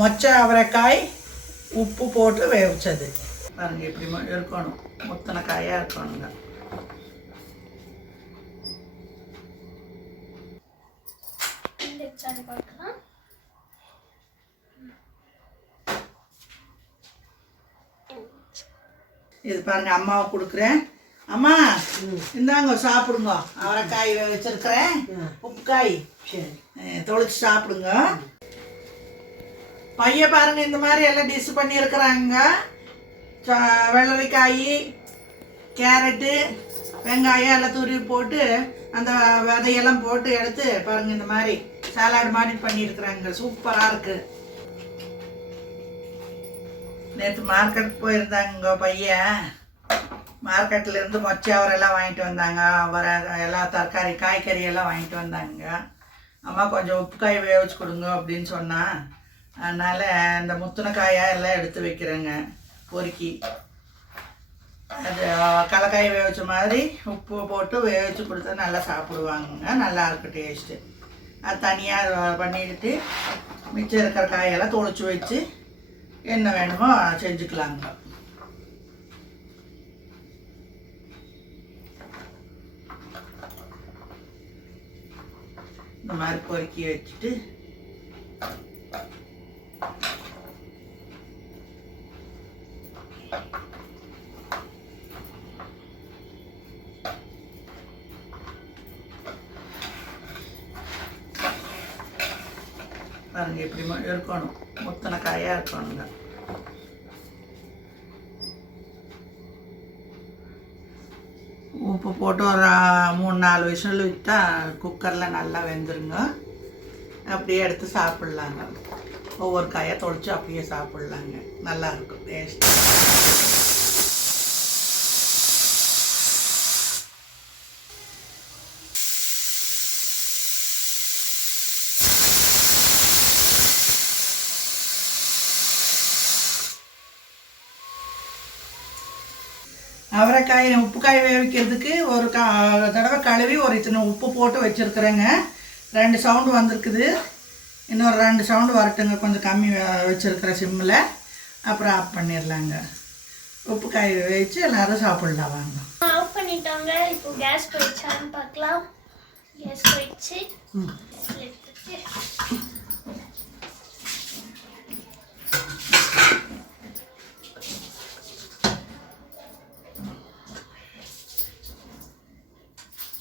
மொச்சை அவரைக்காய் உப்பு போட்டு வேவிச்சது. பாருங்க இப்படி இருக்கணும். முத்தனை காயாக இருக்கணுங்க. இது பாருங்க அம்மாவை கொடுக்குறேன். அம்மா இந்தாங்க சாப்பிடுங்க. அவரைக்காய் வச்சிருக்கிறேன் உப்புக்காய். தொளிச்சு சாப்பிடுங்க. பையன் பாருங்க இந்த மாதிரி எல்லாம் டிஷ் பண்ணியிருக்கிறாங்க. ச- வெள்ளரிக்காய் கேரட்டு வெங்காயம் எல்லாம் துருவி போட்டு அந்த விதையெல்லாம் போட்டு எடுத்து பாருங்க இந்த மாதிரி சாலாடு மாதிரி பண்ணியிருக்கிறாங்க. சூப்பராக இருக்குது நேற்று மார்க்கெட் போயிருந்தாங்க பையன் மார்க்கெட்டில் இருந்து மொச்சை அவரெல்லாம் வாங்கிட்டு வந்தாங்க. அவரை எல்லா தற்காரி காய்கறி எல்லாம் வாங்கிட்டு வந்தாங்க. அம்மா கொஞ்சம் உப்பு காய் வேவிச்சு கொடுங்க அப்படின்னு சொன்னால் அதனால் இந்த முத்துன எல்லாம் எடுத்து வைக்கிறேங்க பொறுக்கி. அது கலக்காய் வேவிச்ச மாதிரி உப்பு போட்டு வேவிச்சு கொடுத்தா நல்லா சாப்பிடுவாங்க நல்லா இருக்கும் டேஸ்ட்டு அது தனியாக பண்ணிட்டு மிச்சம் இருக்கிற காயெல்லாம் தொளிச்சு வச்சு என்ன வேணுமோ செஞ்சுக்கலாங்க. இந்த மாதிரி பொறுக்கி வச்சுட்டு பாருங்க இப்படி இருக்கணும். முத்தனை காயாக இருக்கணுங்க. உப்பு போட்டு ஒரு மூணு நாலு விசில் விற்றா குக்கரில் நல்லா வெந்துருங்க. அப்படியே எடுத்து சாப்பிட்லாங்க. ஒவ்வொரு காயாக தொளிச்சு அப்படியே சாப்பிட்லாங்க. நல்லாயிருக்கும் டேஸ்ட்டு அவரைக்காய் உப்புக்காய் வேவிக்கிறதுக்கு ஒரு கா தடவை கழுவி ஒரு இத்தனை உப்பு போட்டு வச்சுருக்குறேங்க. ரெண்டு சவுண்டு வந்திருக்குது. இன்னொரு ரெண்டு சவுண்டு வரட்டுங்க. கொஞ்சம் கம்மி வச்சுருக்கிற சிம்மில் அப்புறம் ஆஃப் பண்ணிடலாங்க. உப்பு காய் வச்சு எல்லாரும் சாப்பிடலாம் வாங்க. ஆஃப் பண்ணிட்டாங்க. இப்போ கேஸ் போயிடுச்சான்னு பார்க்கலாம். கேஸ் போயிடுச்சு எடுத்துட்டு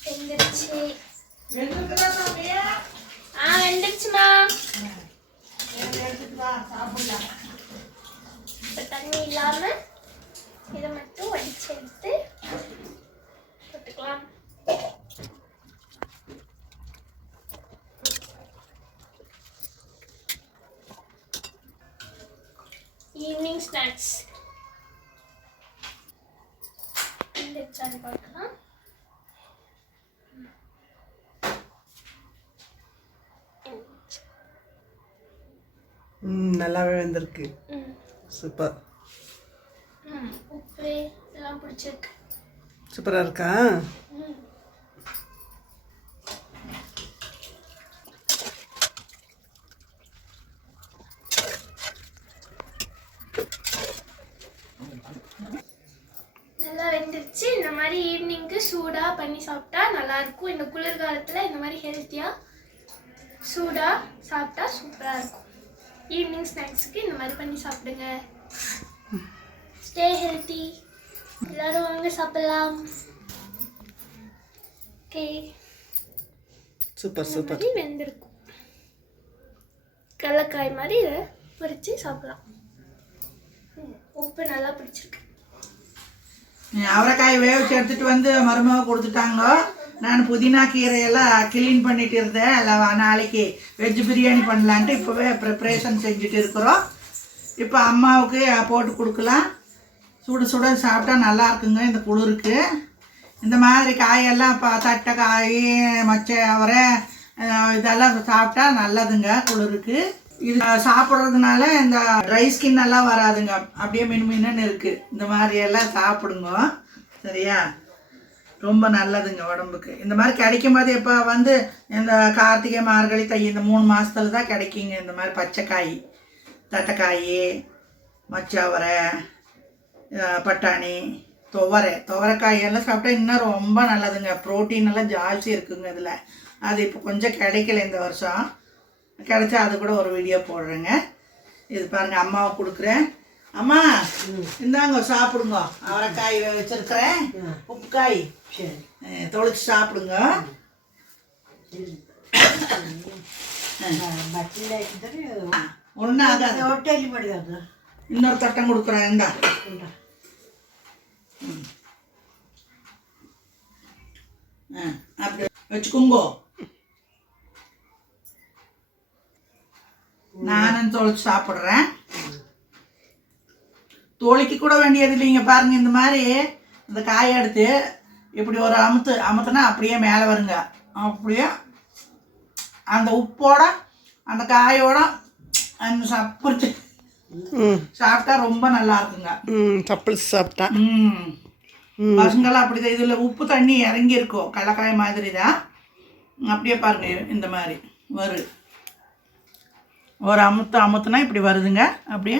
வெந்துருச்சு ஆ வெந்துருச்சுமா சாப்பிடலாம் இப்போ தண்ணி இல்லாம இதை மட்டும் வடிச்சு எடுத்து போட்டுக்கலாம் ஈவினிங் ஸ்நாக்ஸ் வெச்சான்னு பார்க்கலாம் ம் நல்லாவே வந்திருக்கு. சூப்பர். உப்பு எல்லாம் பிடிச்சிருக்கு. சூப்பராக இருக்கா? நல்லா வெந்துருச்சு. இந்த மாதிரி ஈவினிங்க்கு சூடாக பண்ணி சாப்பிட்டா நல்லா இருக்கும் இந்த குளிர்காலத்தில் இந்த மாதிரி ஹெல்த்தியாக சூடாக சாப்பிட்டா சூப்பராக இருக்கும். ஈவினிங் ஸ்நாக்ஸுக்கு இந்த மாதிரி பண்ணி சாப்பிடுங்க. ஸ்டே ஹெல்த்தி எல்லாரும் வாங்க சாப்பிடலாம். ஓகே சூப்பர் சூப்பர் வெந்திருக்கும். கடலக்காய் மாதிரி இதை பொரிச்சு சாப்பிடலாம். ம், உப்பு நல்லா பிடிச்சிருக்கு. அவரைக்காய் வேவிச்சு எடுத்துட்டு வந்து மருமக கொடுத்துட்டாங்க நான் புதினா கீரையெல்லாம் க்ளீன் பண்ணிட்டு இருந்தேன். இல்லை நாளைக்கு வெஜ் பிரியாணி பண்ணலான்ட்டு இப்போவே ப்ரிப்ரேஷன் செஞ்சுட்டு இருக்கிறோம். இப்போ அம்மாவுக்கு போட்டு கொடுக்கலாம். சுடு சுட சாப்பிட்டா நல்லா இருக்குங்க இந்த குளிருக்கு. இந்த மாதிரி காயெல்லாம் இப்போ தட்டை காய் மச்சை அவரை இதெல்லாம் சாப்பிட்டா நல்லதுங்க குளிருக்கு. இது சாப்பிட்றதுனால இந்த ட்ரை ஸ்கின் எல்லாம் வராதுங்க. அப்படியே மின் மின்னு இருக்குது இந்த மாதிரி எல்லாம் சாப்பிடுங்க. சரியா? ரொம்ப நல்லதுங்க உடம்புக்கு. இந்த மாதிரி கிடைக்கும் போது இப்போ வந்து இந்த கார்த்திகை மார்கழி தை இந்த மூணு மாதத்துல தான் கிடைக்குங்க. இந்த மாதிரி பச்சைக்காய் தட்டைக்காய் மச்சாவரை பட்டாணி துவரை. துவரைக்காய் எல்லாம் சாப்பிட்டா இன்னும் ரொம்ப நல்லதுங்க. ப்ரோட்டீன் எல்லாம் ஜாஸ்தி இருக்குங்க இதில். அது இப்போ கொஞ்சம் கிடைக்கல இந்த வருஷம். கிடைச்சா அது கூட ஒரு வீடியோ போடுறேங்க. இது பாருங்கள் அம்மாவை கொடுக்குறேன். அம்மா இந்தாங்க சாப்பிடுங்க. அவரைக்காய் வச்சிருக்கிறேன். உப்புக்காய். தொளிச்சு சாப்பிடுங்க. ஒன்றாகாது இன்னொரு தட்டம் கொடுக்குறேன் இந்தா. அப்படி வச்சுக்கோங்கோ. நானும் தொலைச்சு சாப்பிட்றேன். தோழிக்கு கூட வேண்டியது இல்லைங்க பாருங்க இந்த மாதிரி இந்த காயை எடுத்து இப்படி ஒரு அமுத்து அமுத்துனா அப்படியே மேலே வருங்க. அப்படியே அந்த உப்போட அந்த காயோட அந்த சப்பிடிச்சு சாப்பிட்டா ரொம்ப நல்லா இருக்குங்க. சாப்பிட்டேன் ம். பசங்களாம் அப்படிதான் இதில் உப்பு தண்ணி இறங்கி இருக்கும் கடலக்காய் மாதிரி தான் அப்படியே பாருங்க இந்த மாதிரி வரு. ஒரு அமுத்து அமுத்துனா இப்படி வருதுங்க அப்படியே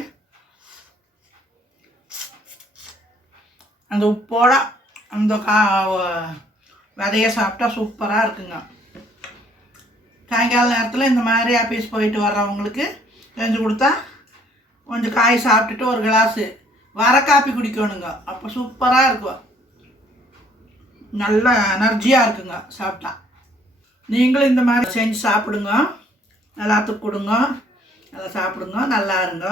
அந்த உப்போட அந்த கா விதைய சாப்பிட்டா சூப்பராக இருக்குங்க. சாயங்கால நேரத்தில் இந்த மாதிரி ஆஃபீஸ் போயிட்டு வர்றவங்களுக்கு செஞ்சு கொடுத்தா கொஞ்சம் காய் சாப்பிட்டுட்டு ஒரு கிளாஸு வர காப்பி குடிக்கணுங்க. அப்போ சூப்பராக இருக்கும் நல்ல எனர்ஜியாக இருக்குங்க சாப்பிட்டா. நீங்களும் இந்த மாதிரி செஞ்சு சாப்பிடுங்க. எல்லாத்துக்கும் கொடுங்க. நல்லா சாப்பிடுங்க. நல்லா இருங்க.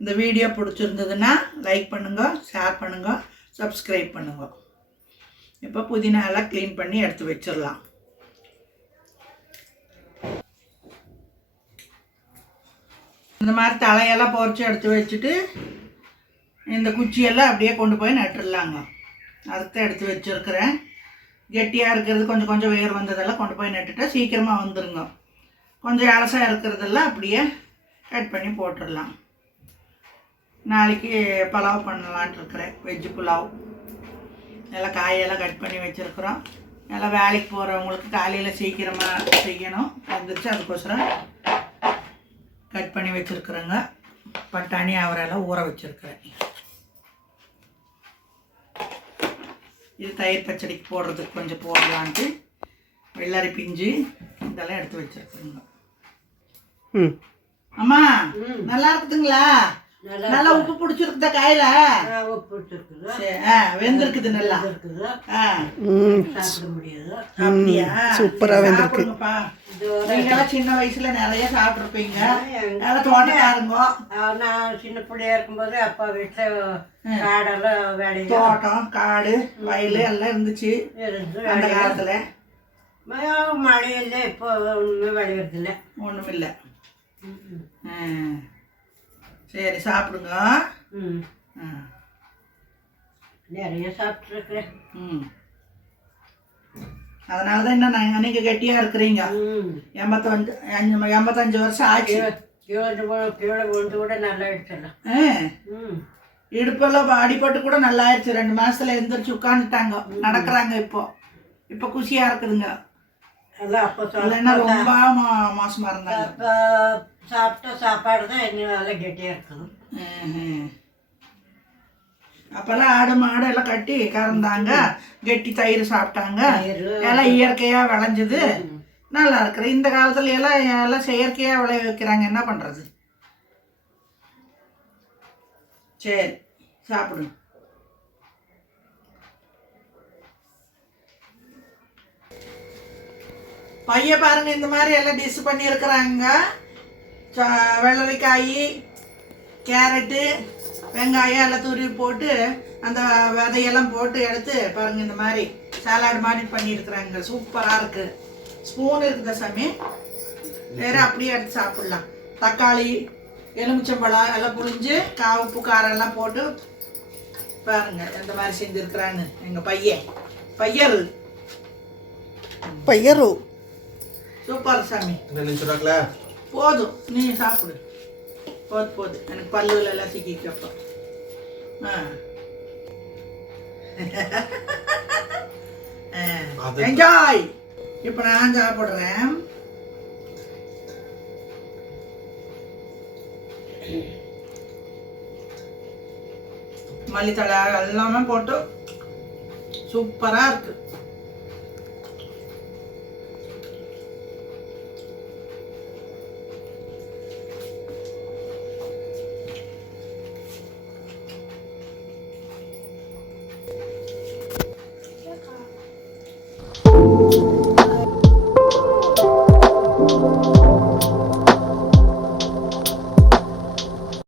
இந்த வீடியோ பிடிச்சிருந்ததுன்னா லைக் பண்ணுங்க ஷேர் பண்ணுங்க. சப்ஸ்கிரைப் பண்ணுங்க. இப்போ புதினா எல்லாம் க்ளீன் பண்ணி எடுத்து வச்சிடலாம். இந்த மாதிரி தலையெல்லாம் பொறிச்சு எடுத்து வச்சுட்டு இந்த குச்சியெல்லாம் அப்படியே கொண்டு போய் நட்டுடலாங்க அதுக்கு தான் எடுத்து வச்சுருக்கிறேன். கெட்டியாக இருக்கிறது கொஞ்சம் கொஞ்சம் வேர் வந்ததெல்லாம் கொண்டு போய் நட்டுட்டா சீக்கிரமாக வந்துருங்க. கொஞ்சம் அலசாக இருக்கிறதெல்லாம் அப்படியே கட் பண்ணி போட்டுடலாம் நாளைக்கு பலாவ் பண்ணலான்ட்டு இருக்கிறேன். வெஜ்ஜு புலாவ். எல்லாம் காயெல்லாம் கட் பண்ணி வச்சுருக்குறோம். எல்லாம் வேலைக்கு போகிறவங்களுக்கு காலையில் சீக்கிரமாக செய்யணும். வந்துருச்சு அதுக்கோசரம் கட் பண்ணி வச்சுருக்குறேங்க. பட்டாணி அவரெல்லாம் ஊற வச்சுருக்கிறேன். இது தயிர் பச்சடிக்கு போடுறதுக்கு கொஞ்சம் போடலான்ட்டு வெள்ளரி பிஞ்சு இதெல்லாம் எடுத்து வச்சுருக்குறேங்க. ம். அம்மா நல்லா இருக்குதுங்களா? நல்லா நல்லா உப்பு பிடிச்சிருக்குதா. காயில வெந்திருக்குது நல்லா. இருக்குது ஆ. ம். சாப்பிட முடியாது. அப்படியா? சூப்பரா வெந்திருக்கு. நீங்கெல்லாம் சின்ன வயசுல நிறைய சாப்பிட்ருப்பீங்க நல்லா தோட்டக்காரங்க நான் சின்ன பிள்ளையா இருக்கும்போது அப்பா வீட்டில் காடெல்லாம் வேலையில் தோட்டம் காடு வயல் எல்லாம் இருந்துச்சு. இருந்து அந்த காலத்துல? மழையில இப்போ ஒன்றுமே விளையிறதில்ல ஒண்ணுமில்ல. ஆ. சரி சாப்பிடுங்க. ம். நிறைய சாப்பிட்ருக்குறேன் ம். அதனால தான் இன்னும் நான் நீங்கள் கெட்டியாக இருக்கிறீங்க? எண்பத்தஞ்சு அஞ்சு எண்பத்தஞ்சு வருஷம் ஆச்சு. கீழே கீழே விழுந்து கூட நல்லா எடுத்துடலாம். இடுப்பெல்லாம் அடிபட்டு கூட நல்லா ஆயிடுச்சு ரெண்டு மாசத்துல எந்திரிச்சு உட்காந்துட்டாங்க நடக்கிறாங்க இப்போ. இப்போ குஷியா இருக்குதுங்க. எல்லாம் அப்போ சாப்பிட்டா ரொம்ப மோ- மோசமா இருந்தாங்க. சாப்பிட்ட சாப்பாடு தான் இன்னும் நல்லா கெட்டியாக இருக்கும் ம்ஹும். அப்பெல்லாம் ஆடு மாடு எல்லாம் கட்டி கறந்தாங்க. கெட்டி தயிர் சாப்பிட்டாங்க. எல்லாம் இயற்கையா விளைஞ்சது. நல்லா இருக்கிற இந்த காலத்துல எல்லாம் எல்லாம் செயற்கையா விளைய வைக்கிறாங்க என்ன பண்றது? சரி சாப்பிடுங்க பைய பாருங்க இந்த மாதிரி எல்லாம் டிஷ் பண்ணியிருக்கிறாங்க. வெள்ளரிக்காய் கேரட்டு வெங்காயம் எல்லாம் துருவி போட்டு அந்த விதையெல்லாம் போட்டு எடுத்து பாருங்க இந்த மாதிரி சாலாடு மாதிரி பண்ணியிருக்கிறாங்க. சூப்பராக இருக்கு. ஸ்பூன் இருக்குதா சாமி? வேற அப்படியே எடுத்து சாப்பிடலாம். தக்காளி எலுமிச்சம்பழம் எல்லாம் புழிஞ்சு கா உப்பு காரம் எல்லாம் போட்டு பாருங்க எந்த மாதிரி செஞ்சுருக்கிறான்னு. எங்கள் பையன். பையர். பையரு. சூப்பர் சாமி. போதும். நீ சாப்பிடு. போது போது. எனக்கு பல்லுல எல்லாம் சிக்கிக்கப்போ அது- என்ஜாய் இப்போ நான் சாப்பிட்றேன். மல்லித்தழை எல்லாமே போட்டு சூப்பரா இருக்கு.